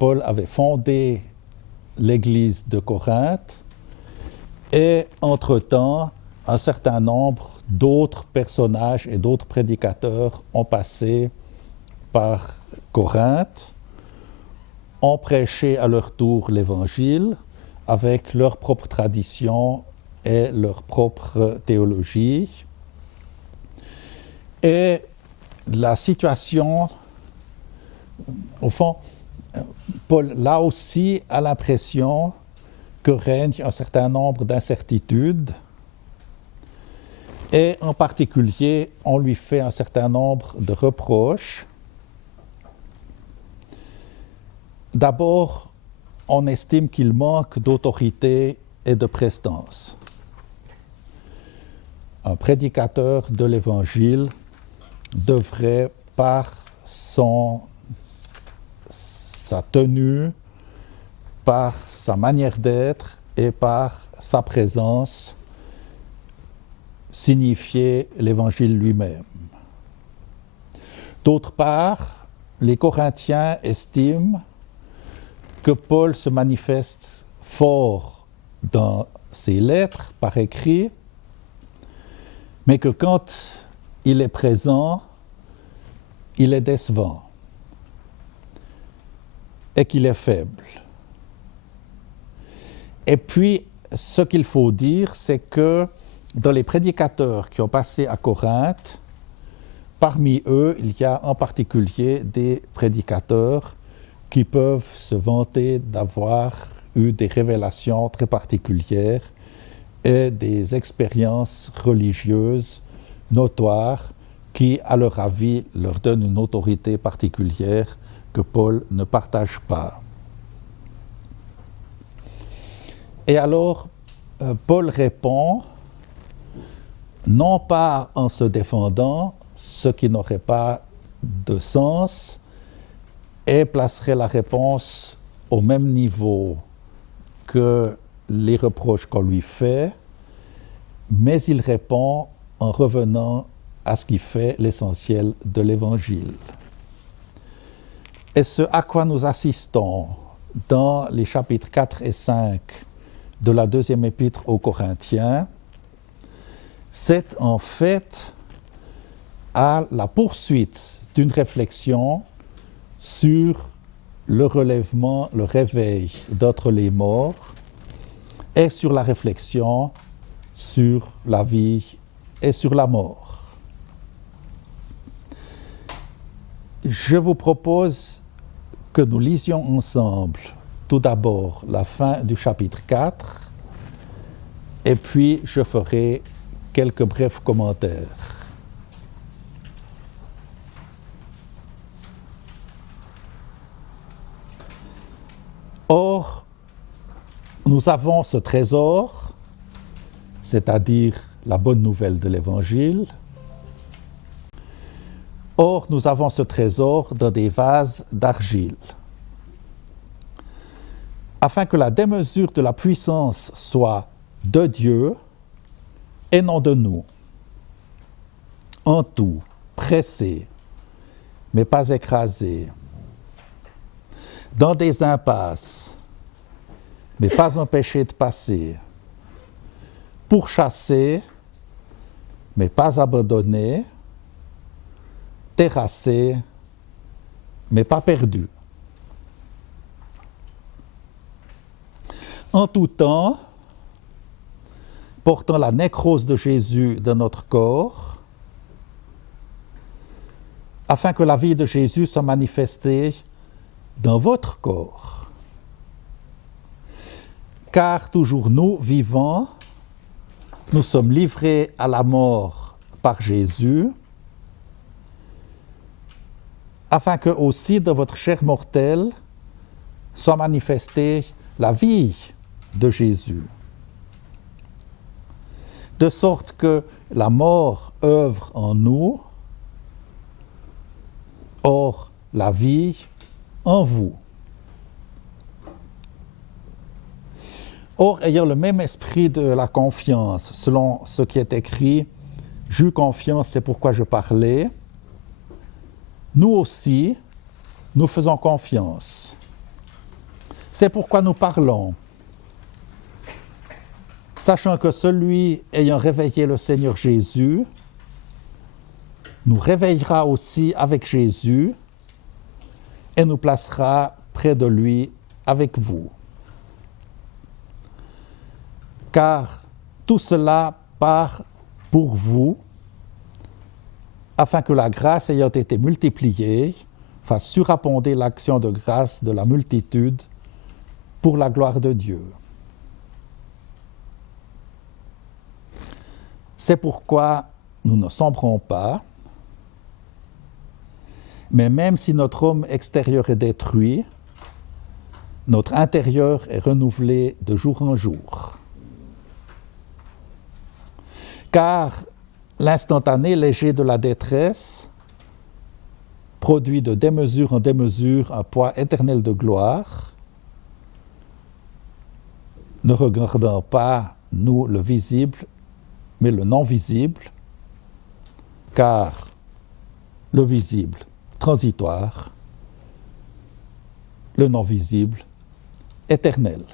Paul avait fondé l'église de Corinthe et, entre-temps, un certain nombre d'autres personnages et d'autres prédicateurs ont passé par Corinthe, ont prêché à leur tour l'Évangile avec leur propre tradition et leur propre théologie. Et la situation, au fond, Paul, là aussi, a l'impression que règne un certain nombre d'incertitudes. Et en particulier, on lui fait un certain nombre de reproches. D'abord, on estime qu'il manque d'autorité et de prestance. Un prédicateur de l'Évangile devrait, par sa tenue, par sa manière d'être et par sa présence, signifier l'Évangile lui-même. D'autre part, les Corinthiens estiment que Paul se manifeste fort dans ses lettres par écrit, mais que quand il est présent, il est décevant et qu'il est faible. Et puis, ce qu'il faut dire, c'est que dans les prédicateurs qui ont passé à Corinthe, parmi eux, il y a en particulier des prédicateurs qui peuvent se vanter d'avoir eu des révélations très particulières et des expériences religieuses notoires qui, à leur avis, leur donnent une autorité particulière que Paul ne partage pas. Et alors, Paul répond, non pas en se défendant, ce qui n'aurait pas de sens, et placerait la réponse au même niveau que les reproches qu'on lui fait, mais il répond en revenant à ce qui fait l'essentiel de l'Évangile. Et ce à quoi nous assistons dans les chapitres 4 et 5 de la deuxième épître aux Corinthiens, c'est en fait à la poursuite d'une réflexion sur le relèvement, le réveil d'entre les morts et sur la réflexion sur la vie et sur la mort. Je vous propose que nous lisions ensemble tout d'abord la fin du chapitre 4 et puis je ferai quelques brefs commentaires. Or, nous avons ce trésor, c'est-à-dire la bonne nouvelle de l'Évangile. Or, nous avons ce trésor dans des vases d'argile, afin que la démesure de la puissance soit de Dieu et non de nous, en tout, pressé, mais pas écrasé, dans des impasses, mais pas empêché de passer, pourchassé, mais pas abandonné, terrassé, mais pas perdu. En tout temps, portant la nécrose de Jésus dans notre corps, afin que la vie de Jésus soit manifestée dans votre corps. Car toujours nous, vivants, nous sommes livrés à la mort par Jésus, afin que aussi dans votre chair mortelle soit manifestée la vie de Jésus. De sorte que la mort œuvre en nous, or la vie en vous. Or, ayant le même esprit de la confiance, selon ce qui est écrit, « J'eus confiance, c'est pourquoi je parlais », nous aussi, nous faisons confiance. C'est pourquoi nous parlons, sachant que celui ayant réveillé le Seigneur Jésus nous réveillera aussi avec Jésus et nous placera près de lui avec vous. Car tout cela part pour vous, afin que la grâce ayant été multipliée fasse surabonder l'action de grâce de la multitude pour la gloire de Dieu. C'est pourquoi nous ne sombrons pas, mais même si notre homme extérieur est détruit, notre intérieur est renouvelé de jour en jour. Car l'instantané léger de la détresse produit de démesure en démesure un poids éternel de gloire, ne regardant pas, nous, le visible, mais le non-visible, car le visible, transitoire, le non-visible, éternel.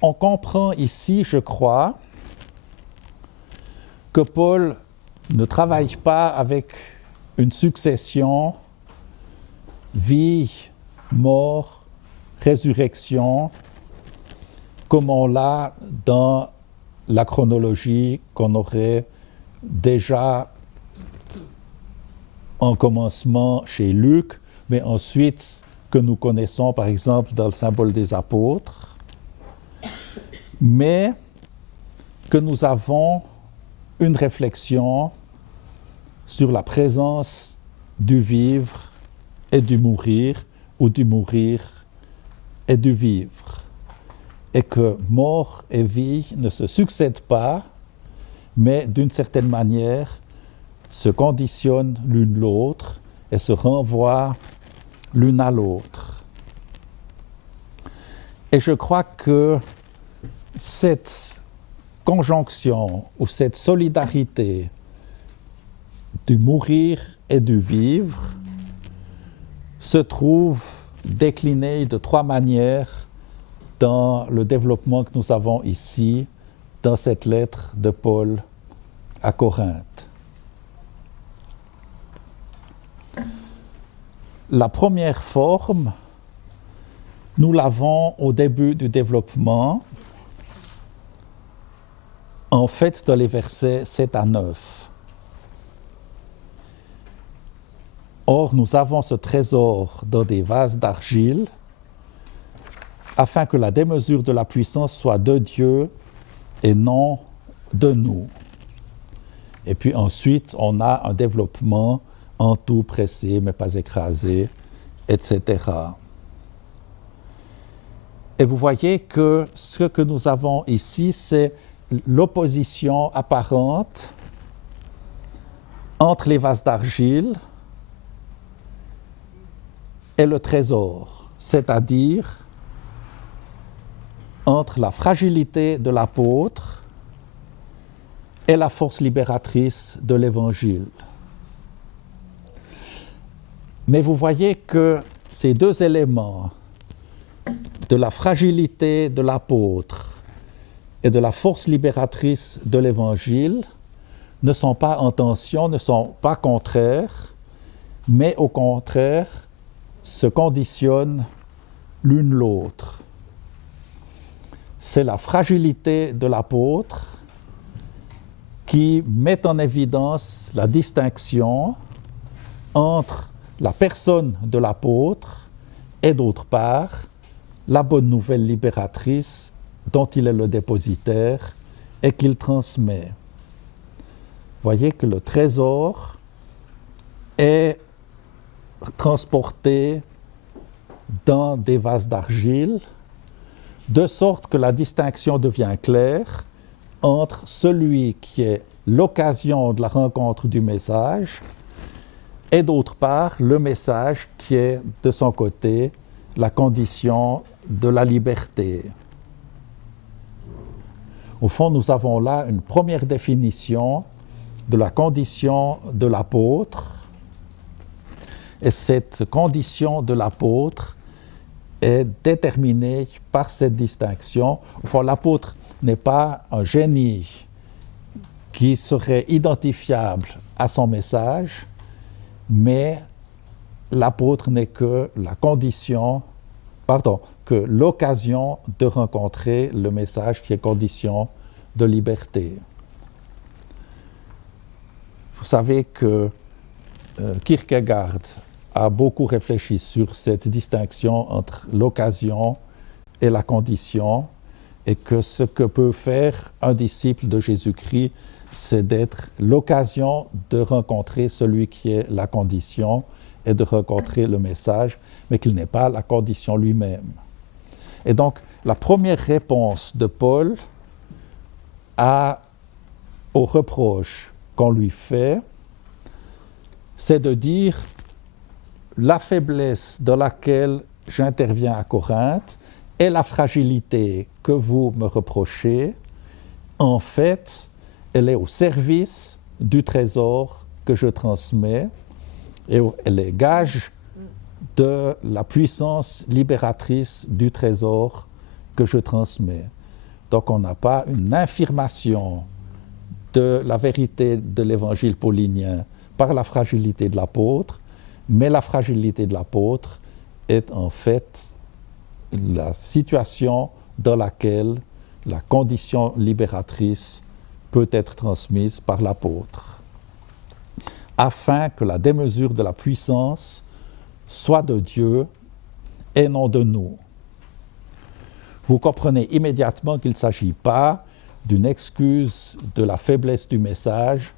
On comprend ici, je crois, que Paul ne travaille pas avec une succession vie, mort, résurrection, comme on l'a dans la chronologie qu'on aurait déjà en commencement chez Luc, mais ensuite que nous connaissons par exemple dans le symbole des apôtres, mais que nous avons une réflexion sur la présence du vivre et du mourir, ou du mourir et du vivre, et que mort et vie ne se succèdent pas, mais d'une certaine manière se conditionnent l'une l'autre et se renvoient l'une à l'autre. Et je crois que cette conjonction ou cette solidarité du mourir et du vivre se trouve déclinée de trois manières dans le développement que nous avons ici dans cette lettre de Paul à Corinthe. La première forme, nous l'avons au début du développement, en fait dans les versets 7 à 9. Or, nous avons ce trésor dans des vases d'argile, afin que la démesure de la puissance soit de Dieu et non de nous. Et puis ensuite, on a un développement en tout pressé, mais pas écrasé, etc. Et vous voyez que ce que nous avons ici, c'est l'opposition apparente entre les vases d'argile et le trésor, c'est-à-dire entre la fragilité de l'apôtre et la force libératrice de l'Évangile. Mais vous voyez que ces deux éléments de la fragilité de l'apôtre et de la force libératrice de l'Évangile ne sont pas en tension, ne sont pas contraires, mais au contraire se conditionnent l'une l'autre. C'est la fragilité de l'apôtre qui met en évidence la distinction entre la personne de l'apôtre et d'autre part la bonne nouvelle libératrice dont il est le dépositaire et qu'il transmet. Voyez que le trésor est transporté dans des vases d'argile, de sorte que la distinction devient claire entre celui qui est l'occasion de la rencontre du message et d'autre part le message qui est de son côté la condition de la liberté. Au fond, nous avons là une première définition de la condition de l'apôtre. Et cette condition de l'apôtre est déterminée par cette distinction. Au fond, l'apôtre n'est pas un génie qui serait identifiable à son message, mais l'apôtre n'est que que l'occasion de rencontrer le message qui est condition de liberté. Vous savez que Kierkegaard a beaucoup réfléchi sur cette distinction entre l'occasion et la condition, et que ce que peut faire un disciple de Jésus-Christ, c'est d'être l'occasion de rencontrer celui qui est la condition et de rencontrer le message, mais qu'il n'est pas la condition lui-même. Et donc, la première réponse de Paul au reproche qu'on lui fait, c'est de dire la faiblesse dans laquelle j'interviens à Corinthe et la fragilité que vous me reprochez, en fait, elle est au service du trésor que je transmets et elle est gage de la puissance libératrice du trésor que je transmets. Donc on n'a pas une infirmation de la vérité de l'évangile paulinien par la fragilité de l'apôtre, mais la fragilité de l'apôtre est en fait la situation dans laquelle la condition libératrice peut être transmise par l'apôtre, afin que la démesure de la puissance soit de Dieu et non de nous. Vous comprenez immédiatement qu'il ne s'agit pas d'une excuse de la faiblesse du message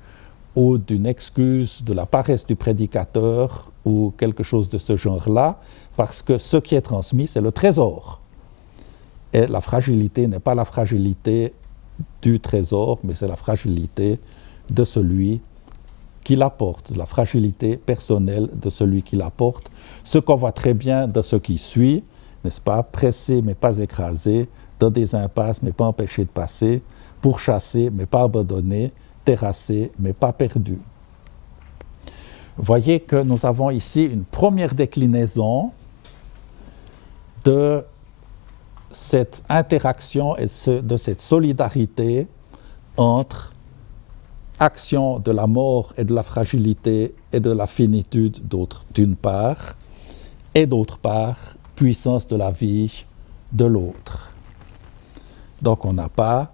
ou d'une excuse de la paresse du prédicateur ou quelque chose de ce genre-là, parce que ce qui est transmis, c'est le trésor. Et la fragilité n'est pas la fragilité du trésor, mais c'est la fragilité de celui qui l'apporte, la fragilité personnelle de celui qui l'apporte. Ce qu'on voit très bien dans ce qui suit, n'est-ce pas, pressé mais pas écrasé, dans des impasses mais pas empêché de passer, pourchassé mais pas abandonné, terrassé mais pas perdu. Vous voyez que nous avons ici une première déclinaison de cette interaction et de cette solidarité entre action de la mort et de la fragilité et de la finitude d'une part, et d'autre part, puissance de la vie de l'autre. Donc on n'a pas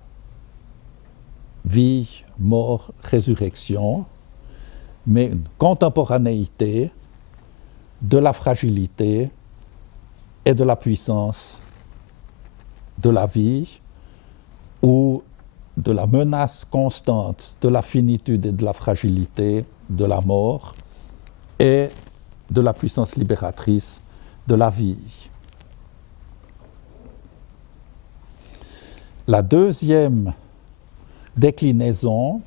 vie, mort, résurrection, mais une contemporanéité de la fragilité et de la puissance de la vie, ou de la menace constante de la finitude et de la fragilité de la mort, et de la puissance libératrice de la vie. La deuxième déclinaison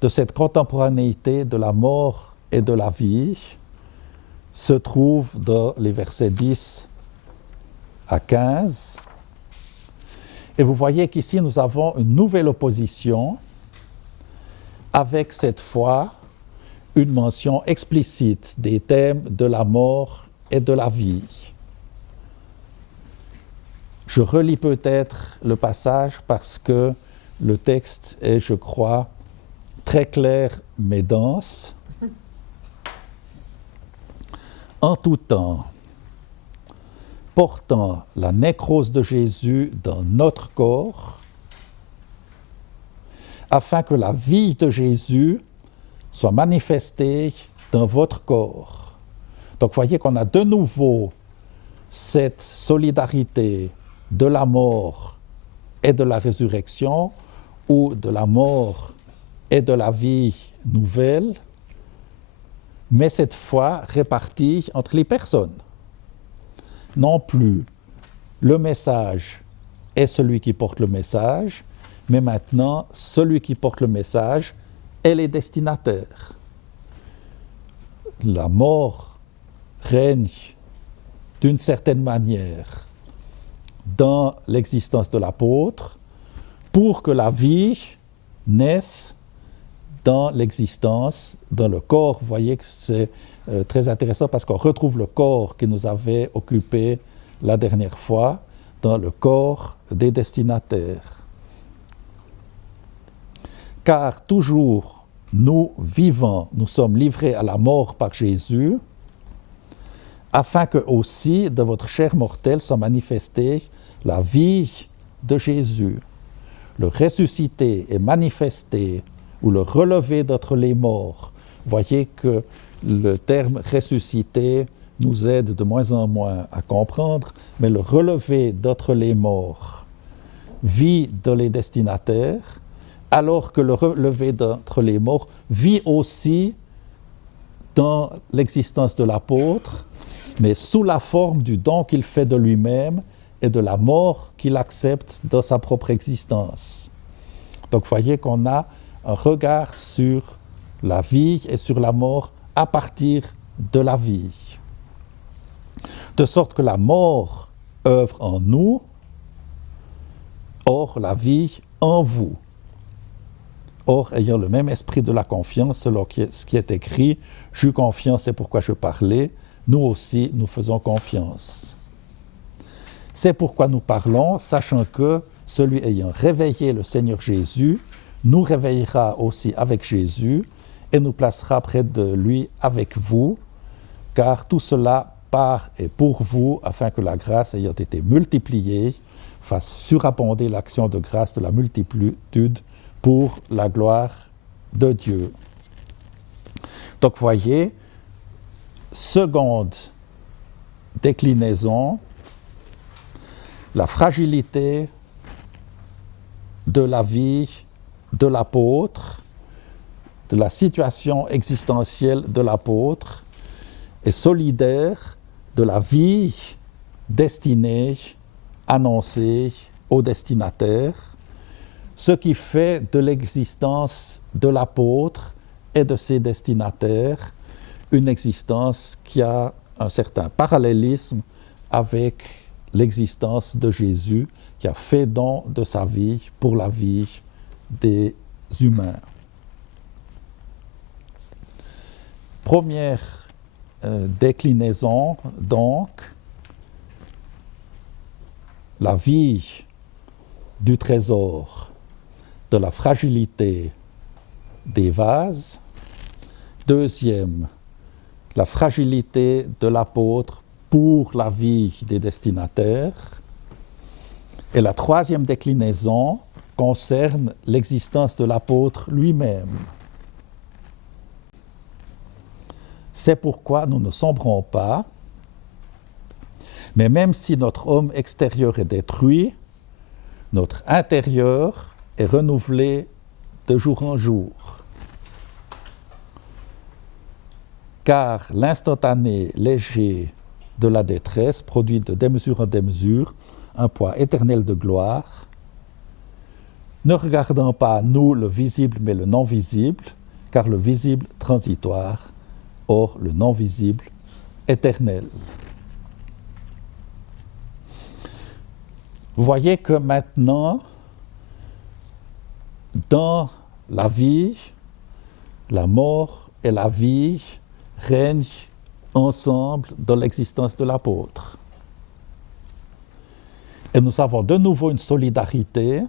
de cette contemporanéité de la mort et de la vie se trouve dans les versets 10 à 15. Et vous voyez qu'ici, nous avons une nouvelle opposition avec cette fois une mention explicite des thèmes de la mort et de la vie. Je relis peut-être le passage parce que le texte est, je crois, très clair mais dense. En tout temps, portant la nécrose de Jésus dans notre corps, afin que la vie de Jésus soit manifestée dans votre corps. Donc, vous voyez qu'on a de nouveau cette solidarité de la mort et de la résurrection, ou de la mort et de la vie nouvelle, mais cette fois répartie entre les personnes. Non plus le message est celui qui porte le message, mais maintenant celui qui porte le message est les destinataires. La mort règne d'une certaine manière dans l'existence de l'apôtre pour que la vie naisse dans l'existence, dans le corps. Vous voyez que c'est très intéressant parce qu'on retrouve le corps qui nous avait occupé la dernière fois dans le corps des destinataires. Car toujours nous vivants, nous sommes livrés à la mort par Jésus, afin que aussi de votre chair mortelle soit manifestée la vie de Jésus. Le ressuscité est manifesté ou le relevé d'entre les morts. Voyez que le terme ressuscité nous aide de moins en moins à comprendre, mais le relevé d'entre les morts vit dans les destinataires, alors que le relevé d'entre les morts vit aussi dans l'existence de l'apôtre, mais sous la forme du don qu'il fait de lui-même et de la mort qu'il accepte dans sa propre existence. Donc vous voyez qu'on a un regard sur la vie et sur la mort à partir de la vie. De sorte que la mort œuvre en nous, or la vie en vous. Or, ayant le même esprit de la confiance, selon ce qui est écrit, « J'eus confiance, c'est pourquoi je parlais », nous aussi, nous faisons confiance. C'est pourquoi nous parlons, sachant que celui ayant réveillé le Seigneur Jésus nous réveillera aussi avec Jésus et nous placera près de lui avec vous, car tout cela par et pour vous, afin que la grâce ayant été multipliée fasse surabonder l'action de grâce de la multitude pour la gloire de Dieu. Donc, voyez, seconde déclinaison, la fragilité de la vie de l'apôtre, de la situation existentielle de l'apôtre, est solidaire de la vie destinée, annoncée aux destinataires, ce qui fait de l'existence de l'apôtre et de ses destinataires une existence qui a un certain parallélisme avec l'existence de Jésus, qui a fait don de sa vie pour la vie des humains. Première déclinaison, donc, la vie du trésor, de la fragilité des vases. Deuxième, la fragilité de l'apôtre pour la vie des destinataires. Et la troisième déclinaison concerne l'existence de l'apôtre lui-même. C'est pourquoi nous ne sombrons pas, mais même si notre homme extérieur est détruit, notre intérieur est renouvelé de jour en jour. Car l'instantané léger de la détresse produit de démesure en démesure un poids éternel de gloire, ne regardant pas nous le visible mais le non visible, car le visible transitoire, or le non visible éternel. Vous voyez que maintenant, dans la vie, la mort et la vie règnent ensemble dans l'existence de l'apôtre. Et nous avons de nouveau une solidarité,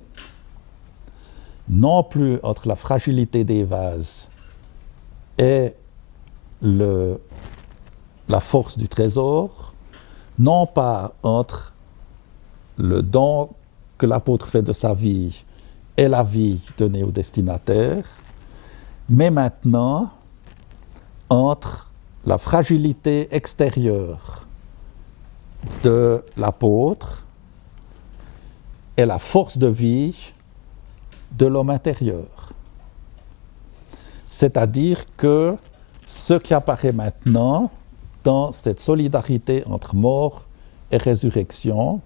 non plus entre la fragilité des vases et la force du trésor, non pas entre le don que l'apôtre fait de sa vie et la vie donnée au destinataire, mais maintenant entre la fragilité extérieure de l'apôtre et la force de vie de l'homme intérieur. C'est-à-dire que ce qui apparaît maintenant dans cette solidarité entre mort et résurrection,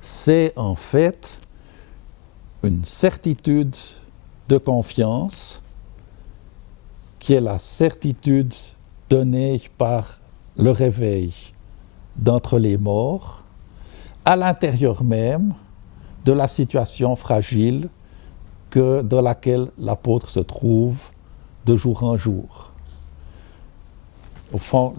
c'est en fait une certitude de confiance qui est la certitude donnée par le réveil d'entre les morts, à l'intérieur même de la situation fragile dans laquelle l'apôtre se trouve de jour en jour. Au fond,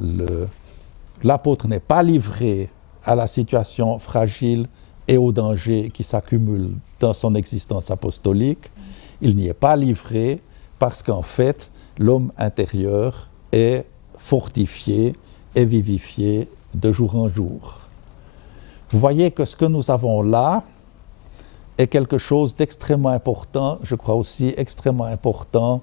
l'apôtre n'est pas livré à la situation fragile et au danger qui s'accumulent dans son existence apostolique. Il n'y est pas livré parce qu'en fait, l'homme intérieur est fortifié et vivifié de jour en jour. Vous voyez que ce que nous avons là est quelque chose d'extrêmement important, je crois aussi extrêmement important.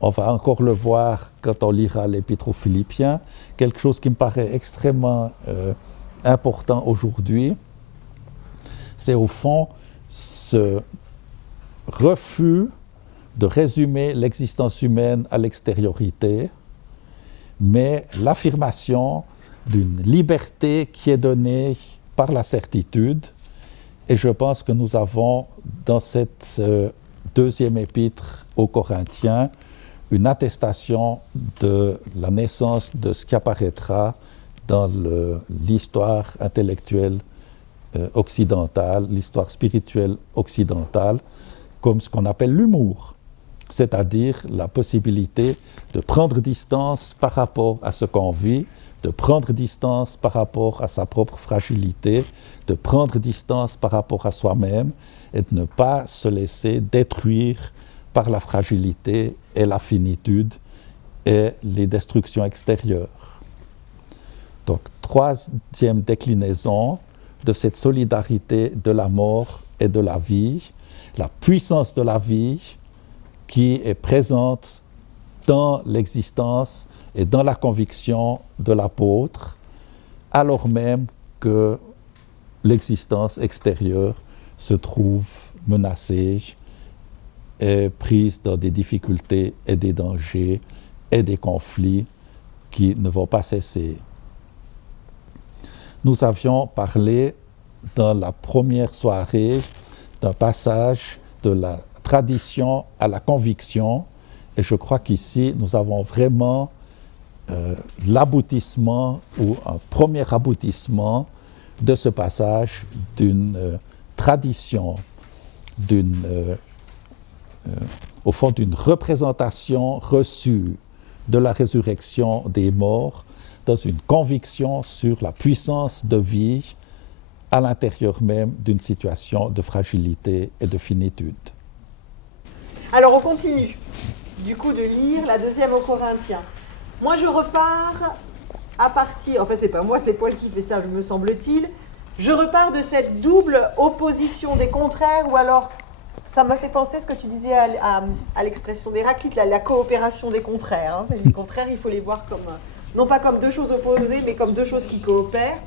On va encore le voir quand on lira l'Épître aux Philippiens, quelque chose qui me paraît extrêmement important aujourd'hui. C'est au fond ce refus de résumer l'existence humaine à l'extériorité, mais l'affirmation d'une liberté qui est donnée par la certitude. Et je pense que nous avons dans cette deuxième épître aux Corinthiens une attestation de la naissance de ce qui apparaîtra dans l'histoire intellectuelle occidentale, l'histoire spirituelle occidentale, comme ce qu'on appelle l'humour, c'est-à-dire la possibilité de prendre distance par rapport à ce qu'on vit, de prendre distance par rapport à sa propre fragilité, de prendre distance par rapport à soi-même et de ne pas se laisser détruire par la fragilité et la finitude et les destructions extérieures. Donc, troisième déclinaison de cette solidarité de la mort et de la vie, la puissance de la vie qui est présente dans l'existence et dans la conviction de l'apôtre, alors même que l'existence extérieure se trouve menacée et prise dans des difficultés et des dangers et des conflits qui ne vont pas cesser. Nous avions parlé dans la première soirée d'un passage de la tradition à la conviction, et je crois qu'ici nous avons vraiment l'aboutissement ou un premier aboutissement de ce passage d'une tradition, au fond d'une représentation reçue de la résurrection des morts dans une conviction sur la puissance de vie à l'intérieur même d'une situation de fragilité et de finitude. Alors on continue, du coup, de lire la deuxième aux Corinthiens. Moi je repars à partir, enfin c'est pas moi, c'est Paul qui fait ça, me semble-t-il, je repars de cette double opposition des contraires, ou alors, ça m'a fait penser ce que tu disais à l'expression d'Héraclite, la coopération des contraires. Hein. Les contraires, il faut les voir comme, non pas comme deux choses opposées, mais comme deux choses qui coopèrent.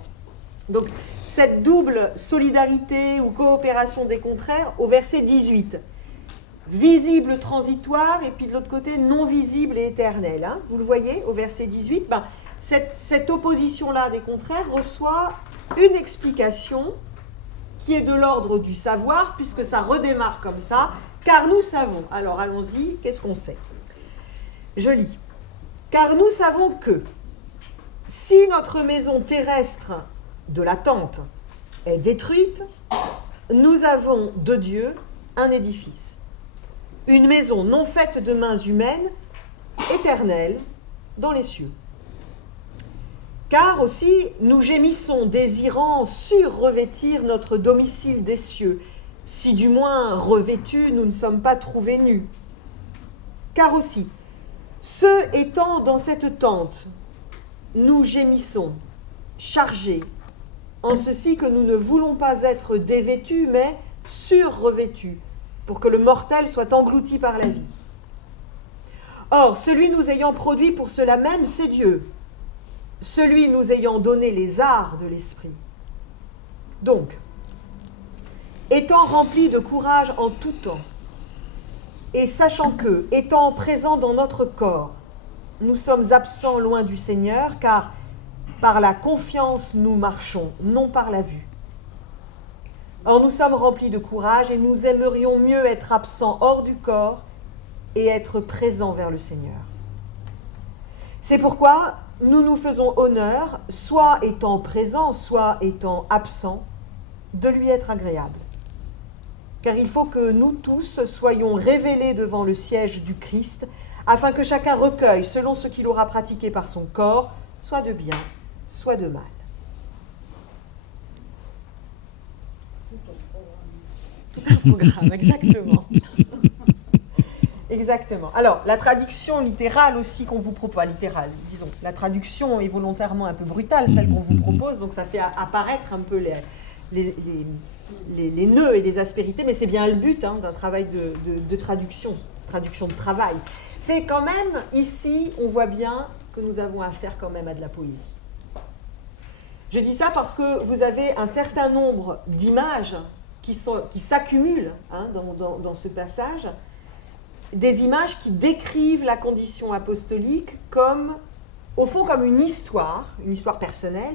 Donc, cette double solidarité ou coopération des contraires au verset 18. Visible, transitoire, et puis de l'autre côté, non visible et éternel. Hein. Vous le voyez, au verset 18, cette opposition-là des contraires reçoit une explication qui est de l'ordre du savoir, puisque ça redémarre comme ça, car nous savons. Alors allons-y, qu'est-ce qu'on sait ? Je lis. Car nous savons que si notre maison terrestre de la tente est détruite, nous avons de Dieu un édifice, une maison non faite de mains humaines, éternelle dans les cieux. Car aussi nous gémissons, désirant sur-revêtir notre domicile des cieux, si du moins revêtus nous ne sommes pas trouvés nus. Car aussi, ceux étant dans cette tente, nous gémissons, chargés, en ceci que nous ne voulons pas être dévêtus, mais sur-revêtus, pour que le mortel soit englouti par la vie. Or, celui nous ayant produit pour cela même, c'est Dieu, celui nous ayant donné les arts de l'esprit. Donc, étant remplis de courage en tout temps, et sachant que, étant présents dans notre corps, nous sommes absents loin du Seigneur, car par la confiance nous marchons, non par la vue. Or nous sommes remplis de courage et nous aimerions mieux être absents hors du corps et être présents vers le Seigneur. C'est pourquoi nous nous faisons honneur, soit étant présents, soit étant absents, de lui être agréable. Car il faut que nous tous soyons révélés devant le siège du Christ, afin que chacun recueille, selon ce qu'il aura pratiqué par son corps, soit de bien, soit de mal. Tout un programme, exactement. Exactement. Alors, la traduction littérale aussi qu'on vous propose, littérale, disons, la traduction est volontairement un peu brutale, celle qu'on vous propose, donc ça fait apparaître un peu les nœuds et les aspérités, mais c'est bien le but d'un travail de traduction de travail. C'est quand même, ici, on voit bien que nous avons affaire quand même à de la poésie. Je dis ça parce que vous avez un certain nombre d'images qui s'accumulent dans ce passage, des images qui décrivent la condition apostolique comme, au fond, comme une histoire personnelle,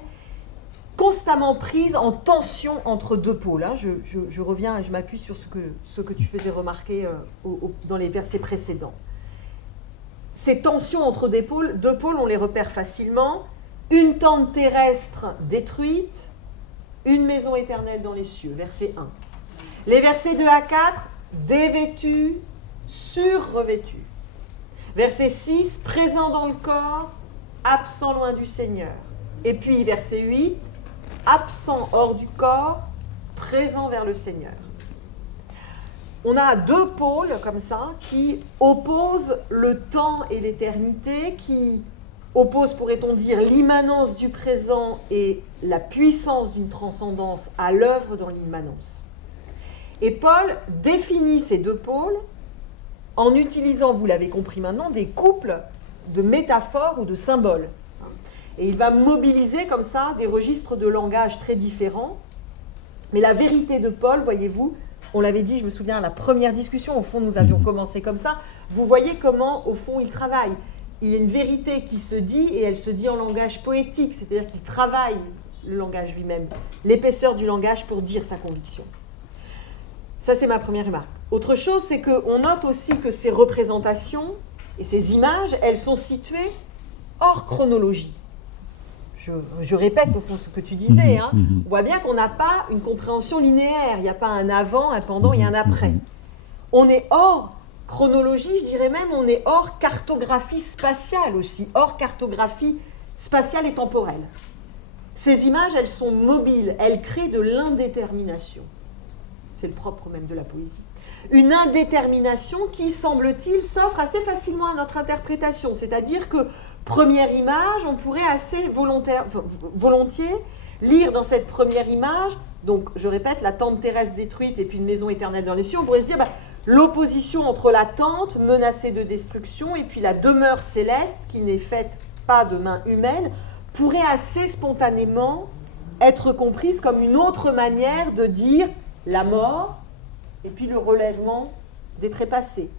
constamment prise en tension entre deux pôles. Je reviens et je m'appuie sur ce que tu faisais remarquer dans les versets précédents. Ces tensions entre deux pôles, on les repère facilement. Une tente terrestre détruite, une maison éternelle dans les cieux, verset 1. Les versets 2 à 4, dévêtus, surrevêtus. Verset 6, présent dans le corps, absent loin du Seigneur. Et puis verset 8, absent hors du corps, présent vers le Seigneur. On a deux pôles comme ça qui opposent le temps et l'éternité, qui opposent, pourrait-on dire, l'immanence du présent et la puissance d'une transcendance à l'œuvre dans l'immanence. Et Paul définit ces deux pôles en utilisant, vous l'avez compris maintenant, des couples de métaphores ou de symboles. Et il va mobiliser comme ça des registres de langage très différents. Mais la vérité de Paul, voyez-vous, on l'avait dit, je me souviens, à la première discussion, au fond, nous avions commencé comme ça. Vous voyez comment, au fond, il travaille. Il y a une vérité qui se dit, et elle se dit en langage poétique, c'est-à-dire qu'il travaille le langage lui-même, l'épaisseur du langage pour dire sa conviction. Ça, c'est ma première remarque. Autre chose, c'est qu'on note aussi que ces représentations et ces images, elles sont situées hors chronologie. Je répète au fond ce que tu disais. On voit bien qu'on n'a pas une compréhension linéaire. Il n'y a pas un avant, un pendant et un après. On est hors chronologie, je dirais même, on est hors cartographie spatiale aussi, hors cartographie spatiale et temporelle. Ces images, elles sont mobiles, elles créent de l'indétermination. C'est le propre même de la poésie. Une indétermination qui, semble-t-il, s'offre assez facilement à notre interprétation. C'est-à-dire que, première image, on pourrait assez volontiers lire dans cette première image, donc je répète, la tente terrestre détruite et puis une maison éternelle dans les cieux, on pourrait se dire l'opposition entre la tente menacée de destruction et puis la demeure céleste qui n'est faite pas de main humaine pourrait assez spontanément être comprise comme une autre manière de dire la mort et puis le relèvement des trépassés.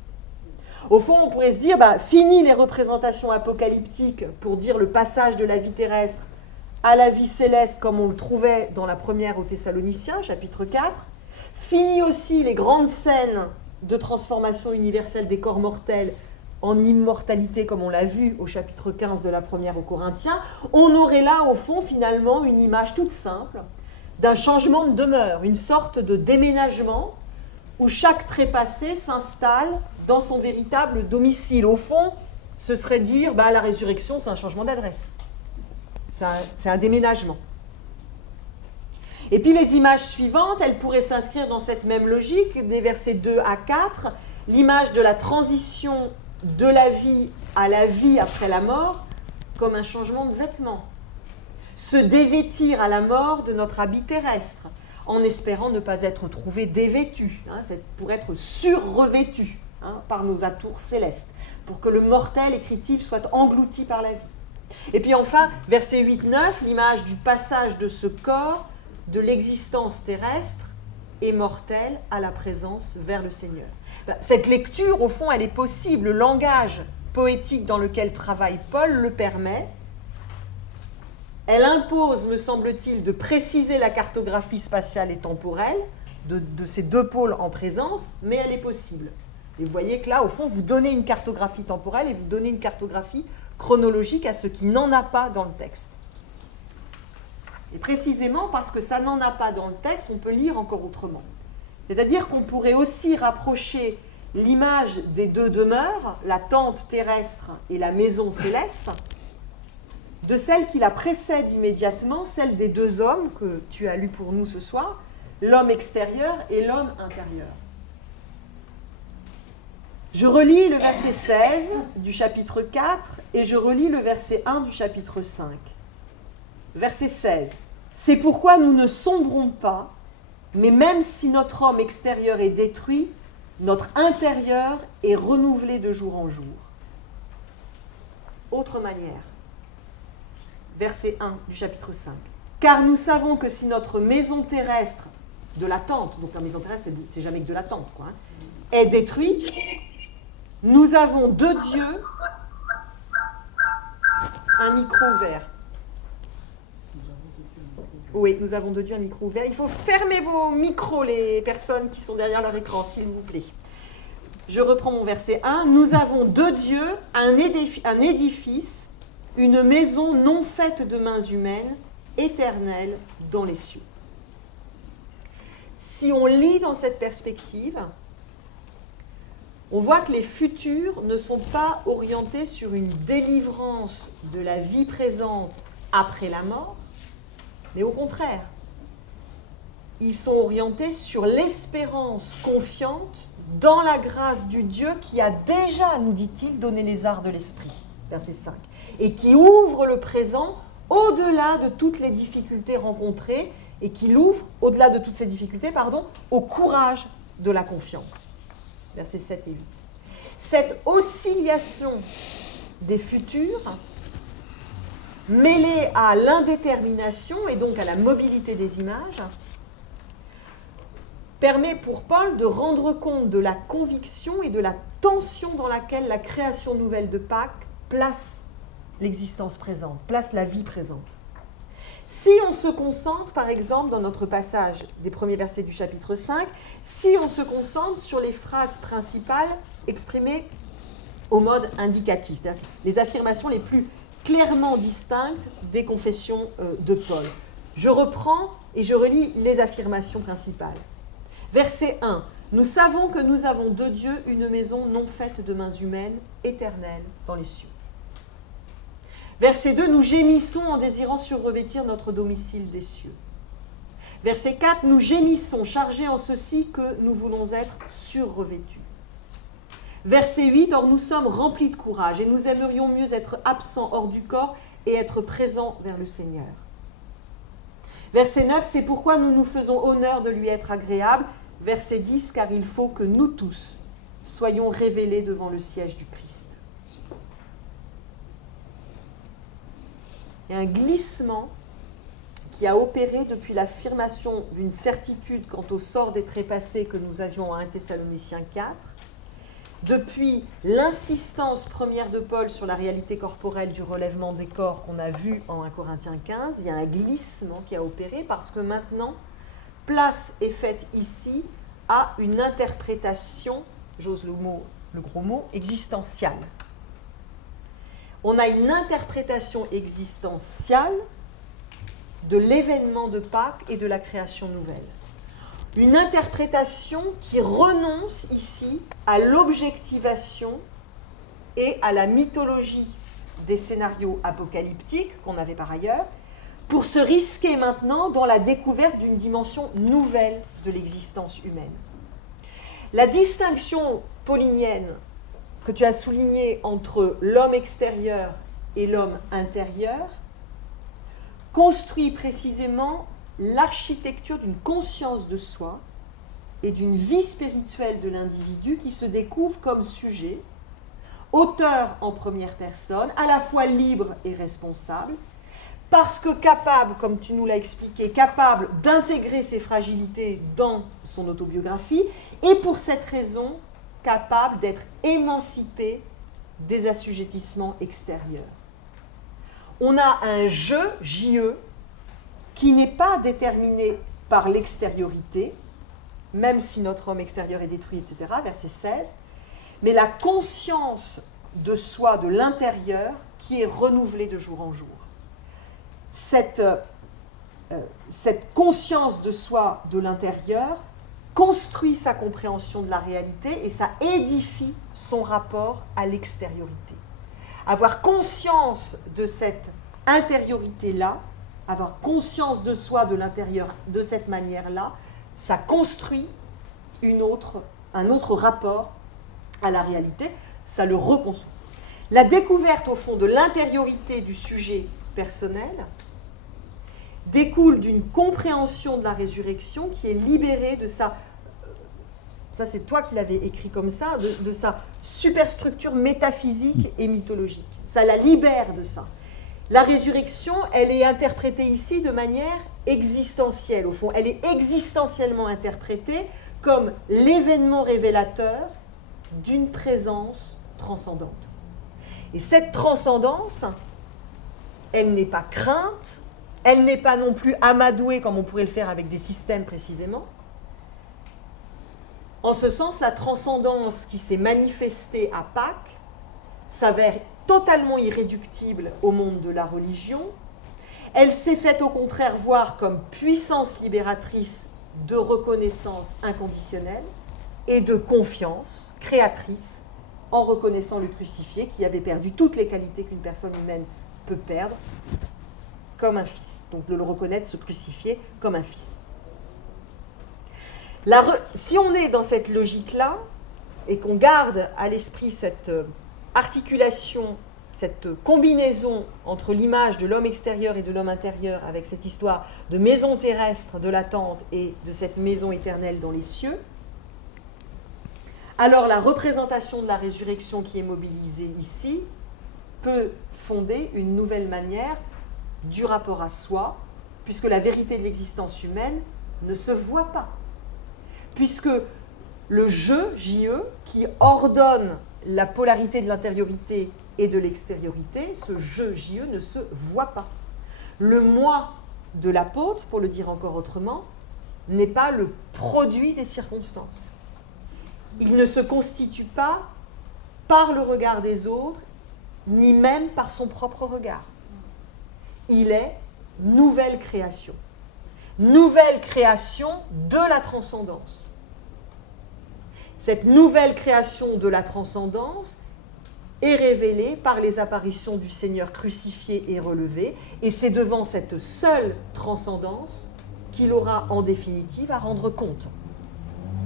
Au fond, on pourrait se dire, fini les représentations apocalyptiques pour dire le passage de la vie terrestre à la vie céleste comme on le trouvait dans la première aux Thessaloniciens, chapitre 4. Fini aussi les grandes scènes de transformation universelle des corps mortels en immortalité comme on l'a vu au chapitre 15 de la première aux Corinthiens. On aurait là, au fond, finalement, une image toute simple d'un changement de demeure, une sorte de déménagement où chaque trépassé s'installe dans son véritable domicile. Au fond, ce serait dire, la résurrection, c'est un changement d'adresse. C'est un déménagement. Et puis les images suivantes, elles pourraient s'inscrire dans cette même logique, des versets 2 à 4, l'image de la transition de la vie à la vie après la mort, comme un changement de vêtements. Se dévêtir à la mort de notre habit terrestre, en espérant ne pas être trouvé dévêtu, pour être surrevêtu par nos atours célestes, pour que le mortel, écrit-il, soit englouti par la vie. Et puis enfin, verset 8-9, l'image du passage de ce corps, de l'existence terrestre et mortelle à la présence vers le Seigneur. Cette lecture, au fond, elle est possible. Le langage poétique dans lequel travaille Paul le permet. Elle impose, me semble-t-il, de préciser la cartographie spatiale et temporelle de ces deux pôles en présence, mais elle est possible. Et vous voyez que là, au fond, vous donnez une cartographie temporelle et vous donnez une cartographie chronologique à ce qui n'en a pas dans le texte. Et précisément parce que ça n'en a pas dans le texte, on peut lire encore autrement. C'est-à-dire qu'on pourrait aussi rapprocher l'image des deux demeures, la tente terrestre et la maison céleste, de celle qui la précède immédiatement, celle des deux hommes que tu as lu pour nous ce soir, l'homme extérieur et l'homme intérieur. Je relis le verset 16 du chapitre 4 et je relis le verset 1 du chapitre 5. Verset 16. « C'est pourquoi nous ne sombrons pas, mais même si notre homme extérieur est détruit, notre intérieur est renouvelé de jour en jour. » Autre manière. Verset 1 du chapitre 5. « Car nous savons que si notre maison terrestre, de la tente, donc la maison terrestre, c'est jamais que de la tente, quoi, hein, est détruite, nous avons de Dieu un micro ouvert. » Oui, nous avons de Dieu un micro ouvert. Il faut fermer vos micros, les personnes qui sont derrière leur écran, s'il vous plaît. Je reprends mon verset 1. Nous avons de Dieu un édifice, une maison non faite de mains humaines, éternelle dans les cieux. Si on lit dans cette perspective, on voit que les futurs ne sont pas orientés sur une délivrance de la vie présente après la mort, mais au contraire, ils sont orientés sur l'espérance confiante dans la grâce du Dieu qui a déjà, nous dit-il, donné les arts de l'esprit, verset 5, et qui ouvre le présent au-delà de toutes les difficultés rencontrées et qui l'ouvre, au-delà de toutes ces difficultés, au courage de la confiance. Versets 7 et 8. Cette oscillation des futurs, mêlée à l'indétermination et donc à la mobilité des images, permet pour Paul de rendre compte de la conviction et de la tension dans laquelle la création nouvelle de Pâques place l'existence présente, place la vie présente. Si on se concentre, par exemple, dans notre passage des premiers versets du chapitre 5, si on se concentre sur les phrases principales exprimées au mode indicatif, c'est-à-dire les affirmations les plus clairement distinctes des confessions de Paul. Je reprends et je relis les affirmations principales. Verset 1. Nous savons que nous avons de Dieu une maison non faite de mains humaines, éternelle dans les cieux. Verset 2, nous gémissons en désirant surrevêtir notre domicile des cieux. Verset 4, nous gémissons, chargés en ceci que nous voulons être surrevêtus. Verset 8, or nous sommes remplis de courage et nous aimerions mieux être absents hors du corps et être présents vers le Seigneur. Verset 9, c'est pourquoi nous nous faisons honneur de lui être agréables. Verset 10, car il faut que nous tous soyons révélés devant le siège du Christ. Il y a un glissement qui a opéré depuis l'affirmation d'une certitude quant au sort des trépassés que nous avions à 1 Thessaloniciens 4, depuis l'insistance première de Paul sur la réalité corporelle du relèvement des corps qu'on a vu en 1 Corinthiens 15, il y a un glissement qui a opéré parce que maintenant, place est faite ici à une interprétation, j'ose le gros mot, existentielle. On a une interprétation existentielle de l'événement de Pâques et de la création nouvelle. Une interprétation qui renonce ici à l'objectivation et à la mythologie des scénarios apocalyptiques qu'on avait par ailleurs, pour se risquer maintenant dans la découverte d'une dimension nouvelle de l'existence humaine. La distinction paulinienne que tu as soulignée entre l'homme extérieur et l'homme intérieur construit précisément l'architecture d'une conscience de soi et d'une vie spirituelle de l'individu qui se découvre comme sujet, auteur en première personne, à la fois libre et responsable, parce que capable, comme tu nous l'as expliqué, capable d'intégrer ses fragilités dans son autobiographie, et pour cette raison, capable d'être émancipé des assujettissements extérieurs. On a un je, J-E, qui n'est pas déterminé par l'extériorité, même si notre homme extérieur est détruit, etc., verset 16, mais la conscience de soi, de l'intérieur, qui est renouvelée de jour en jour. Cette conscience de soi, de l'intérieur, construit sa compréhension de la réalité et ça édifie son rapport à l'extériorité. Avoir conscience de cette intériorité-là, avoir conscience de soi, de l'intérieur, de cette manière-là, ça construit un autre rapport à la réalité, ça le reconstruit. La découverte, au fond, de l'intériorité du sujet personnel découle d'une compréhension de la résurrection qui est libérée de sa... Ça, c'est toi qui l'avais écrit comme ça, de sa superstructure métaphysique et mythologique. Ça la libère de ça. La résurrection, elle est interprétée ici de manière existentielle, au fond. Elle est existentiellement interprétée comme l'événement révélateur d'une présence transcendante. Et cette transcendance, elle n'est pas crainte, elle n'est pas non plus amadouée comme on pourrait le faire avec des systèmes précisément. En ce sens, la transcendance qui s'est manifestée à Pâques s'avère totalement irréductible au monde de la religion. Elle s'est faite au contraire voir comme puissance libératrice de reconnaissance inconditionnelle et de confiance créatrice en reconnaissant le crucifié qui avait perdu toutes les qualités qu'une personne humaine peut perdre comme un fils. Donc de le reconnaître, ce crucifié, comme un fils. Si on est dans cette logique-là et qu'on garde à l'esprit cette articulation, cette combinaison entre l'image de l'homme extérieur et de l'homme intérieur avec cette histoire de maison terrestre de l'attente et de cette maison éternelle dans les cieux, alors la représentation de la résurrection qui est mobilisée ici peut fonder une nouvelle manière du rapport à soi, puisque la vérité de l'existence humaine ne se voit pas. Puisque le je, J-E, qui ordonne la polarité de l'intériorité et de l'extériorité, ce je, J-E, ne se voit pas. Le moi de l'apôtre, pour le dire encore autrement, n'est pas le produit des circonstances. Il ne se constitue pas par le regard des autres, ni même par son propre regard. Il est nouvelle création. Nouvelle création de la transcendance. Cette nouvelle création de la transcendance est révélée par les apparitions du Seigneur crucifié et relevé, et c'est devant cette seule transcendance qu'il aura en définitive à rendre compte.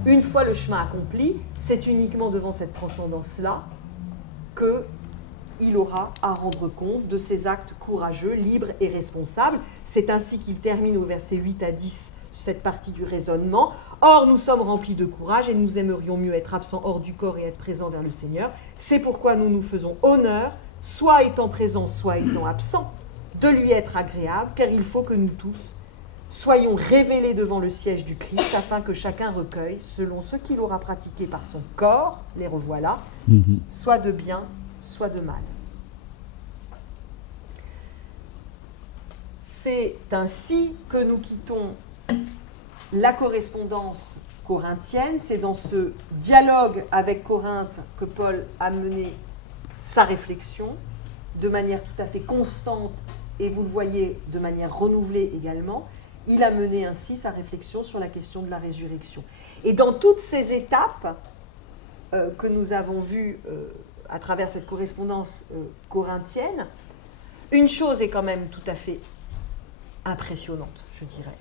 Une fois le chemin accompli, c'est uniquement devant cette transcendance-là qu'il aura à rendre compte de ses actes courageux, libres et responsables. C'est ainsi qu'il termine au verset 8 à 10 cette partie du raisonnement. Or, nous sommes remplis de courage et nous aimerions mieux être absents hors du corps et être présents vers le Seigneur. C'est pourquoi nous nous faisons honneur, soit étant présents, soit étant absents, de lui être agréable, car il faut que nous tous soyons révélés devant le siège du Christ, afin que chacun recueille, selon ce qu'il aura pratiqué par son corps, les revoilà, soit de bien, soit de mal. C'est ainsi que nous quittons la correspondance corinthienne. C'est dans ce dialogue avec Corinthe que Paul a mené sa réflexion de manière tout à fait constante et vous le voyez de manière renouvelée également. Il a mené ainsi sa réflexion sur la question de la résurrection. Et dans toutes ces étapes que nous avons vues à travers cette correspondance corinthienne, une chose est quand même tout à fait impressionnante, je dirais.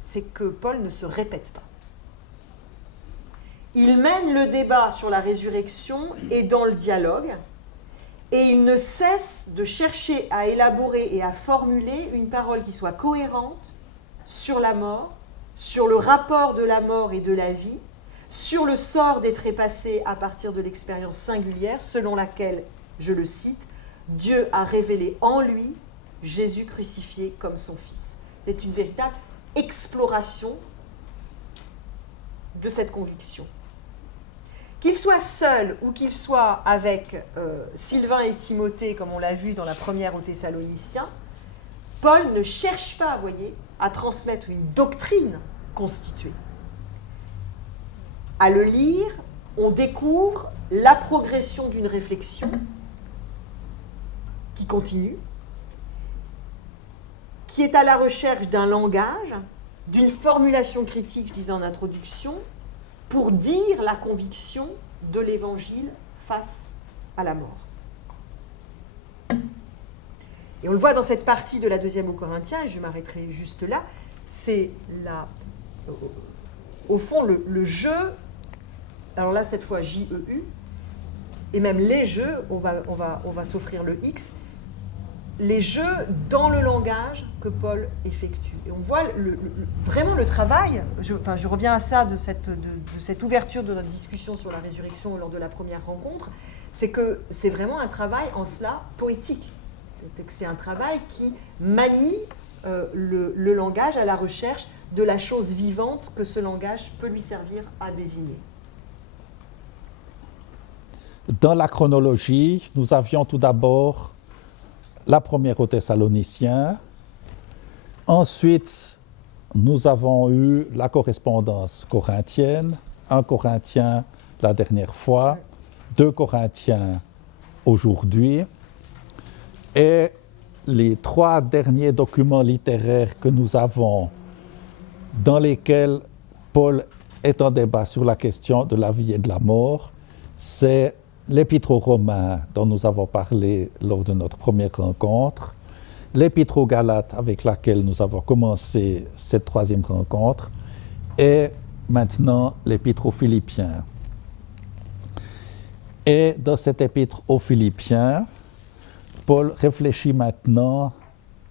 C'est que Paul ne se répète pas. Il mène le débat sur la résurrection et dans le dialogue, et il ne cesse de chercher à élaborer et à formuler une parole qui soit cohérente sur la mort, sur le rapport de la mort et de la vie, sur le sort des trépassés à partir de l'expérience singulière selon laquelle, je le cite, Dieu a révélé en lui Jésus crucifié comme son Fils. C'est une véritable exploration de cette conviction. Qu'il soit seul ou qu'il soit avec Sylvain et Timothée, comme on l'a vu dans la première aux Thessaloniciens, Paul ne cherche pas, vous voyez, à transmettre une doctrine constituée. À le lire, on découvre la progression d'une réflexion qui continue, qui est à la recherche d'un langage, d'une formulation critique, je disais en introduction, pour dire la conviction de l'Évangile face à la mort. Et on le voit dans cette partie de la deuxième aux Corinthiens, et je m'arrêterai juste là, c'est au fond le jeu, alors là cette fois J-E-U, et même les jeux, on va s'offrir le X, les jeux dans le langage que Paul effectue. Et on voit vraiment le travail, je reviens à ça de cette ouverture de notre discussion sur la résurrection lors de la première rencontre, c'est que c'est vraiment un travail en cela poétique. C'est un travail qui manie le langage à la recherche de la chose vivante que ce langage peut lui servir à désigner. Dans la chronologie, nous avions tout d'abord la première aux Thessaloniciens. Ensuite, nous avons eu la correspondance corinthienne, 1 Corinthiens la dernière fois, 2 Corinthiens aujourd'hui. Et les 3 derniers documents littéraires que nous avons, dans lesquels Paul est en débat sur la question de la vie et de la mort, c'est l'Épître aux Romains dont nous avons parlé lors de notre première rencontre, l'Épître aux Galates avec laquelle nous avons commencé cette 3e rencontre, et maintenant l'Épître aux Philippiens. Et dans cette Épître aux Philippiens, Paul réfléchit maintenant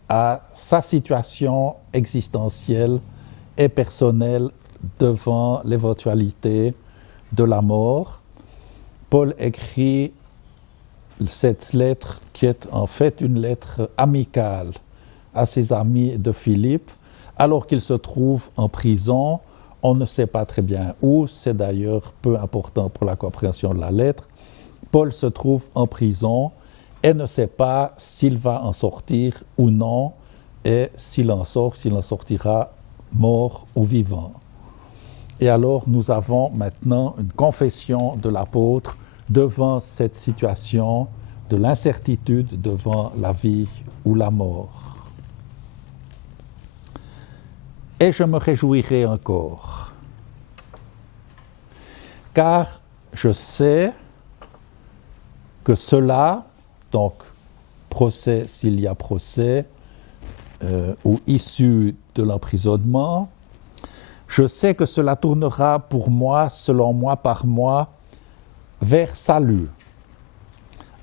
à sa situation existentielle et personnelle devant l'éventualité de la mort. Paul écrit cette lettre qui est en fait une lettre amicale à ses amis de Philippe, alors qu'il se trouve en prison. On ne sait pas très bien où, c'est d'ailleurs peu important pour la compréhension de la lettre. Paul se trouve en prison et ne sait pas s'il va en sortir ou non, et s'il en sort, s'il en sortira mort ou vivant. Et alors nous avons maintenant une confession de l'apôtre devant cette situation de l'incertitude devant la vie ou la mort. Et je me réjouirai encore, car je sais que cela, donc procès s'il y a procès, ou issue de l'emprisonnement, je sais que cela tournera pour moi, selon moi, par moi, vers salut,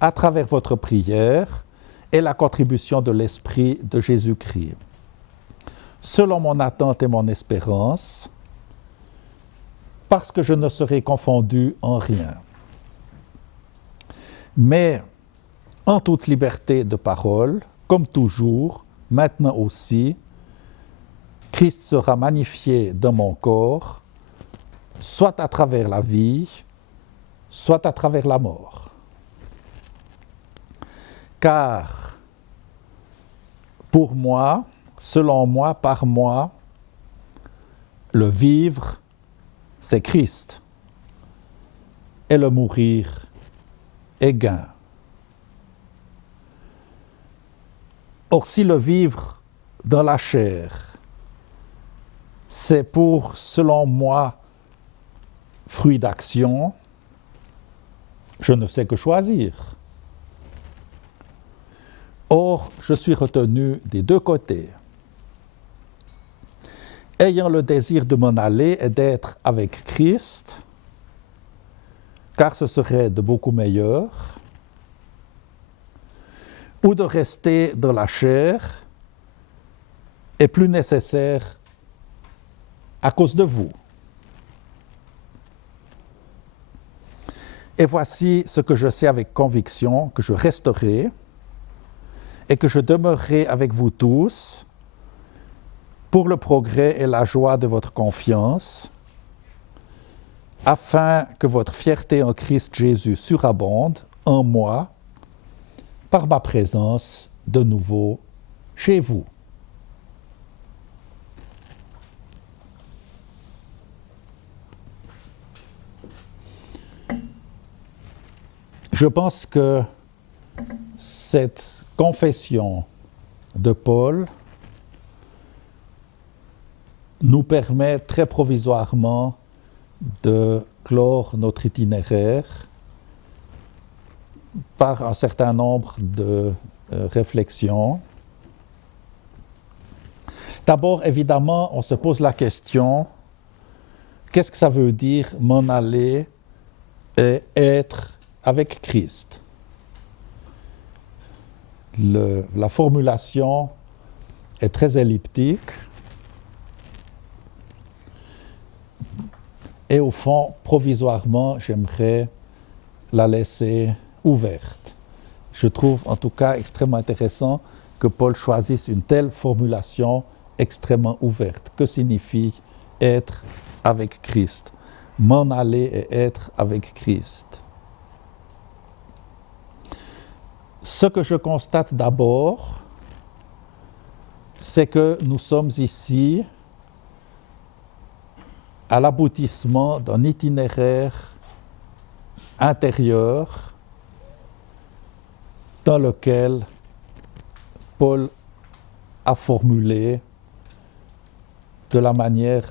à travers votre prière et la contribution de l'Esprit de Jésus-Christ. Selon mon attente et mon espérance, parce que je ne serai confondu en rien. Mais en toute liberté de parole, comme toujours, maintenant aussi, Christ sera magnifié dans mon corps, soit à travers la vie, soit à travers la mort. Car, pour moi, selon moi, par moi, le vivre, c'est Christ, et le mourir est gain. Or, si le vivre dans la chair, c'est pour, selon moi, fruit d'action, je ne sais que choisir. Or, je suis retenu des deux côtés. Ayant le désir de m'en aller et d'être avec Christ, car ce serait de beaucoup meilleur, ou de rester dans la chair est plus nécessaire à cause de vous. Et voici ce que je sais avec conviction, que je resterai et que je demeurerai avec vous tous pour le progrès et la joie de votre confiance, afin que votre fierté en Christ Jésus surabonde en moi par ma présence de nouveau chez vous. Je pense que cette confession de Paul nous permet très provisoirement de clore notre itinéraire par un certain nombre de réflexions. D'abord, évidemment, on se pose la question, qu'est-ce que ça veut dire m'en aller et être avec Christ? La formulation est très elliptique et au fond, provisoirement, j'aimerais la laisser ouverte. Je trouve en tout cas extrêmement intéressant que Paul choisisse une telle formulation extrêmement ouverte. Que signifie être avec Christ? M'en aller et être avec Christ. Ce que je constate d'abord, c'est que nous sommes ici à l'aboutissement d'un itinéraire intérieur dans lequel Paul a formulé de la manière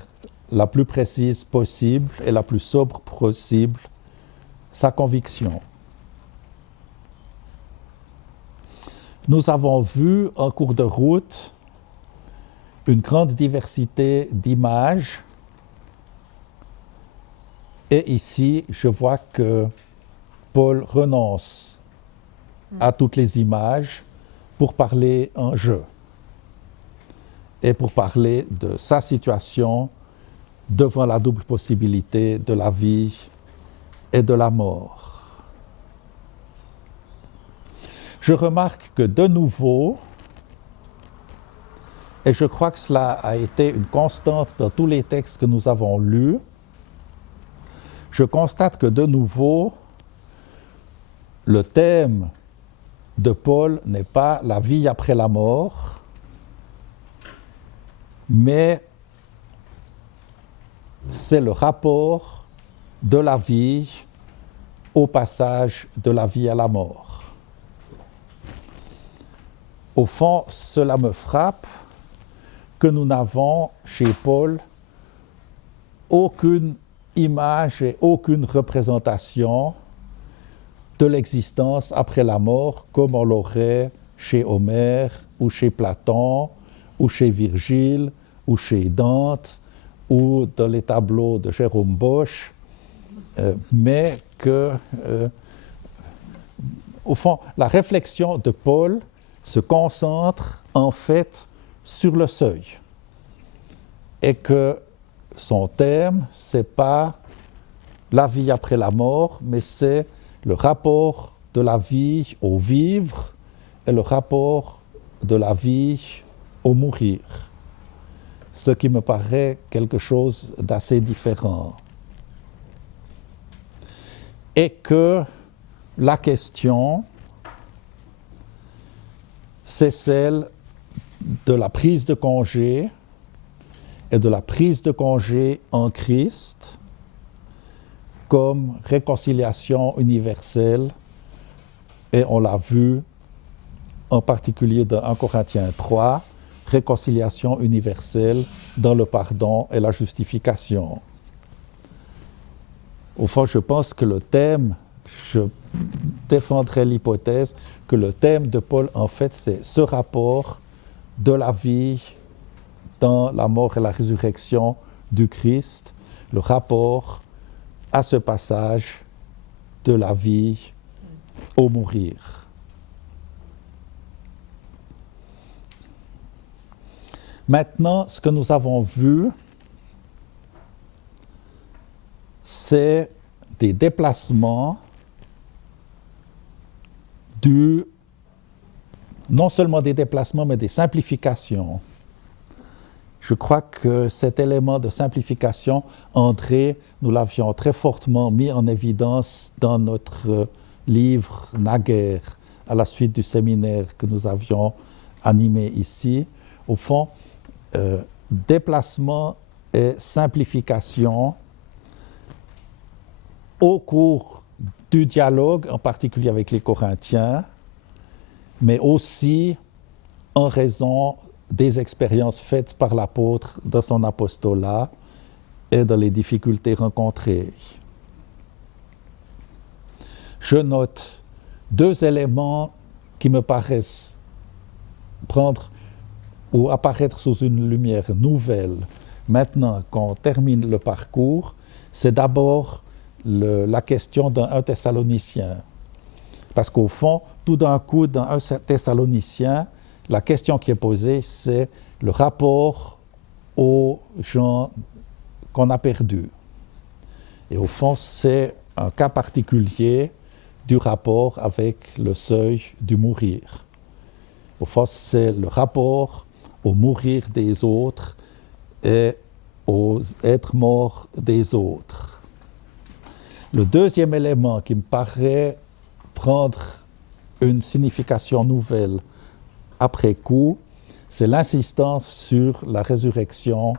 la plus précise possible et la plus sobre possible sa conviction. Nous avons vu en cours de route une grande diversité d'images et ici je vois que Paul renonce à toutes les images pour parler en jeu et pour parler de sa situation devant la double possibilité de la vie et de la mort. Je remarque que de nouveau, et je crois que cela a été une constante dans tous les textes que nous avons lus, je constate que de nouveau, le thème de Paul n'est pas la vie après la mort, mais c'est le rapport de la vie au passage de la vie à la mort. Au fond, cela me frappe que nous n'avons chez Paul aucune image et aucune représentation de l'existence après la mort comme on l'aurait chez Homère ou chez Platon ou chez Virgile ou chez Dante ou dans les tableaux de Jérôme Bosch, mais que, au fond, la réflexion de Paul se concentre en fait sur le seuil et que son thème, ce n'est pas la vie après la mort, mais c'est le rapport de la vie au vivre et le rapport de la vie au mourir, ce qui me paraît quelque chose d'assez différent. Et que la question, c'est celle de la prise de congé et de la prise de congé en Christ comme réconciliation universelle, et on l'a vu en particulier dans 1 Corinthiens 3, réconciliation universelle dans le pardon et la justification. Au fond, je pense que le thème, je défendrai l'hypothèse que le thème de Paul, en fait, c'est ce rapport de la vie dans la mort et la résurrection du Christ, le rapport à ce passage de la vie au mourir. Maintenant, ce que nous avons vu, c'est des déplacements non seulement des déplacements, mais des simplifications. Je crois que cet élément de simplification, André, nous l'avions très fortement mis en évidence dans notre livre naguère, à la suite du séminaire que nous avions animé ici. Au fond, déplacement et simplification au cours du dialogue, en particulier avec les Corinthiens, mais aussi en raison des expériences faites par l'apôtre dans son apostolat et dans les difficultés rencontrées. Je note deux éléments qui me paraissent prendre ou apparaître sous une lumière nouvelle maintenant qu'on termine le parcours. C'est d'abord la question dans 1 Thessaloniciens. Parce qu'au fond, tout d'un coup, dans 1 Thessaloniciens, la question qui est posée, c'est le rapport aux gens qu'on a perdus. Et au fond, c'est un cas particulier du rapport avec le seuil du mourir. Au fond, c'est le rapport au mourir des autres et au être mort des autres. Le deuxième élément qui me paraît prendre une signification nouvelle après coup, c'est l'insistance sur la résurrection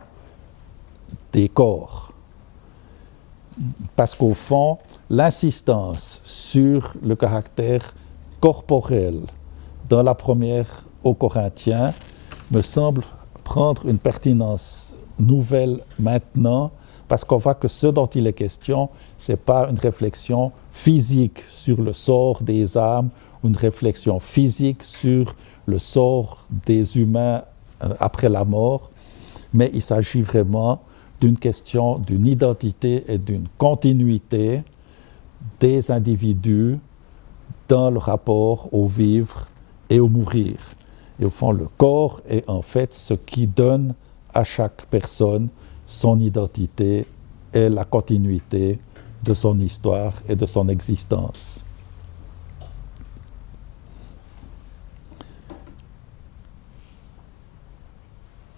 des corps. Parce qu'au fond, l'insistance sur le caractère corporel dans la première aux Corinthiens me semble prendre une pertinence nouvelle maintenant, parce qu'on voit que ce dont il est question, ce n'est pas une réflexion physique sur le sort des âmes, ou une réflexion physique sur le sort des humains après la mort, mais il s'agit vraiment d'une question d'une identité et d'une continuité des individus dans le rapport au vivre et au mourir. Et au fond, le corps est en fait ce qui donne à chaque personne son identité et la continuité de son histoire et de son existence.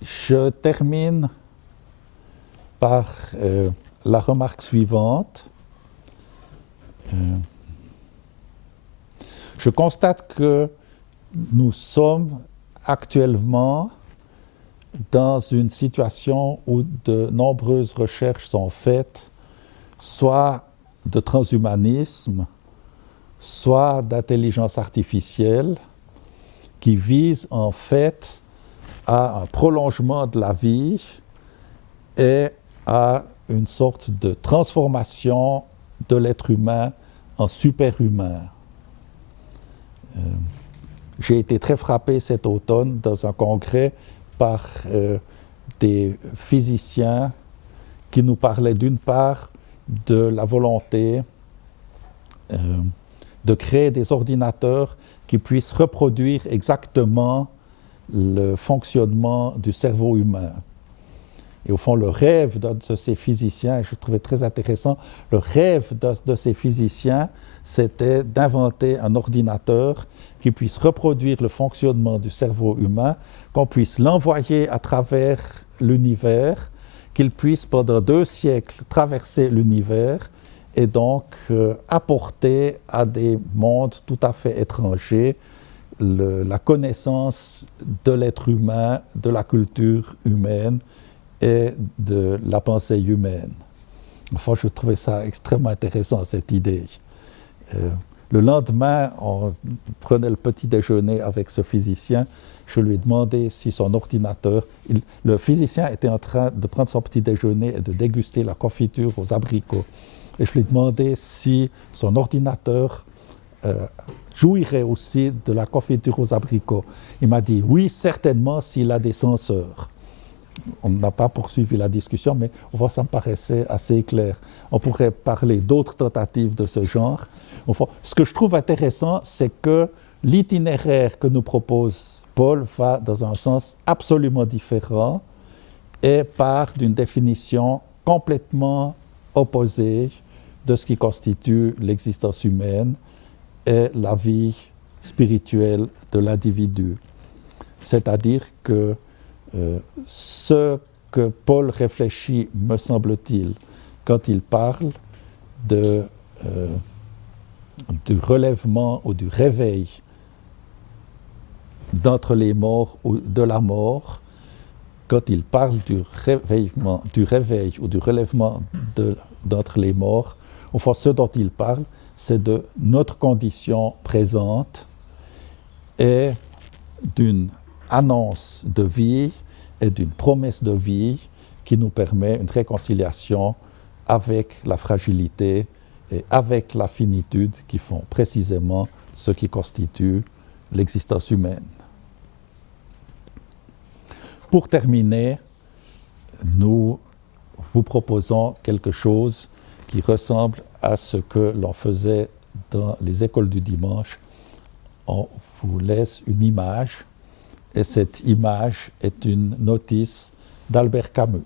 Je termine par la remarque suivante. Je constate que nous sommes actuellement dans une situation où de nombreuses recherches sont faites, soit de transhumanisme, soit d'intelligence artificielle, qui visent en fait à un prolongement de la vie et à une sorte de transformation de l'être humain en super-humain. J'ai été très frappé cet automne dans un congrès par des physiciens qui nous parlaient d'une part de la volonté de créer des ordinateurs qui puissent reproduire exactement le fonctionnement du cerveau humain. Et au fond, le rêve de ces physiciens, et je trouvais très intéressant, le rêve de ces physiciens, c'était d'inventer un ordinateur qui puisse reproduire le fonctionnement du cerveau humain, qu'on puisse l'envoyer à travers l'univers, qu'il puisse pendant 2 siècles traverser l'univers et donc apporter à des mondes tout à fait étrangers la connaissance de l'être humain, de la culture humaine et de la pensée humaine. Enfin, je trouvais ça extrêmement intéressant, cette idée. Le lendemain, on prenait le petit déjeuner avec ce physicien. Je lui ai demandé si son ordinateur... le physicien était en train de prendre son petit déjeuner et de déguster la confiture aux abricots. Et je lui ai demandé si son ordinateur jouirait aussi de la confiture aux abricots. Il m'a dit oui, certainement, s'il a des senseurs. On n'a pas poursuivi la discussion, mais enfin, ça me paraissait assez clair. On pourrait parler d'autres tentatives de ce genre. Enfin, ce que je trouve intéressant, c'est que l'itinéraire que nous propose Paul va dans un sens absolument différent et part d'une définition complètement opposée de ce qui constitue l'existence humaine et la vie spirituelle de l'individu. C'est-à-dire que ce que Paul réfléchit, me semble-t-il, quand il parle du relèvement ou du réveil d'entre les morts ou de la mort, quand il parle du réveil ou du relèvement d'entre les morts, au fond, ce dont il parle, c'est de notre condition présente et d'une annonce de vie et d'une promesse de vie qui nous permet une réconciliation avec la fragilité et avec la finitude qui font précisément ce qui constitue l'existence humaine. Pour terminer, nous vous proposons quelque chose qui ressemble à ce que l'on faisait dans les écoles du dimanche. On vous laisse une image, et cette image est une notice d'Albert Camus.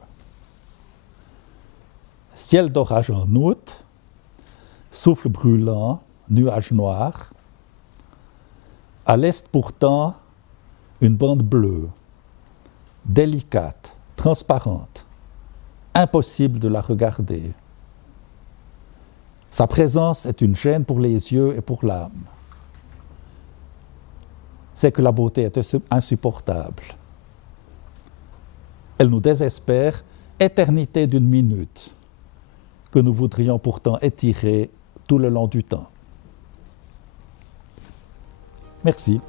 Ciel d'orage en août, souffle brûlant, nuage noir. À l'est pourtant, une bande bleue, délicate, transparente, impossible de la regarder. Sa présence est une gêne pour les yeux et pour l'âme. C'est que la beauté est insupportable. Elle nous désespère, éternité d'une minute, que nous voudrions pourtant étirer tout le long du temps. Merci.